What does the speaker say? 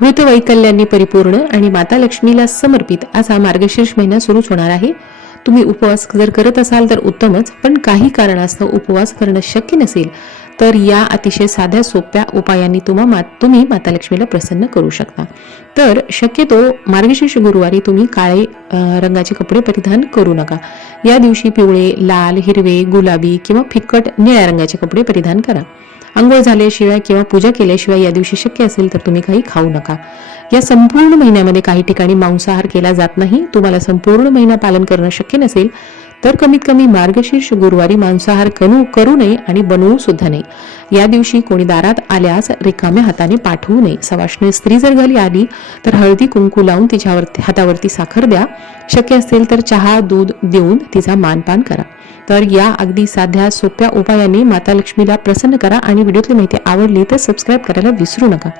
वैकल्याने परिपूर्ण आणि माता लक्ष्मीला समर्पित असा मार्गशीर्ष महिना सुरू होणार आहे। तुम्ही उपवास जर करत असाल तर उत्तमच, पण काही कारणास्तव उपवास करणं शक्य नसेल तर या अतिशय साध्या सोप्या उपायांनी तुम्ही माता लक्ष्मीला प्रसन्न करू शकता। तर शक्यतो मार्गशीर्ष गुरुवारी तुम्ही काळे रंगाचे कपडे परिधान करू नका। या दिवशी पिवळे, लाल, हिरवे, गुलाबी किंवा फिकट निळ्या रंगाचे कपडे परिधान करा। अंघोळ झाल्याशिवाय किंवा पूजा केल्याशिवाय या दिवशी शक्य असेल तर तुम्ही काही खाऊ नका। या संपूर्ण महिन्यामध्ये काही ठिकाणी मांसाहार केला जात नाही। तुम्हाला संपूर्ण महिना पालन करणं शक्य नसेल तर कमीत कमी मार्गशीर्ष गुरुवारी मांसाहार करू नये आणि बनवू सुद्धा नये। या दिवशी कोणी दारात आल्यास रिकाम्या हाताने पाठवू नये। सवाष्ण स्त्री जर घरी आली तर हळदी कुंकू लावून तिच्या हातावरती साखर द्या। शक्य असेल तर चहा दूध देऊन तिचा मानपान करा। तर या अगदी साध्या सोप्या उपायाने माता लक्ष्मीला प्रसन्न करा। आणि व्हिडिओतली माहिती आवडली तर सबस्क्राईब करायला विसरू नका।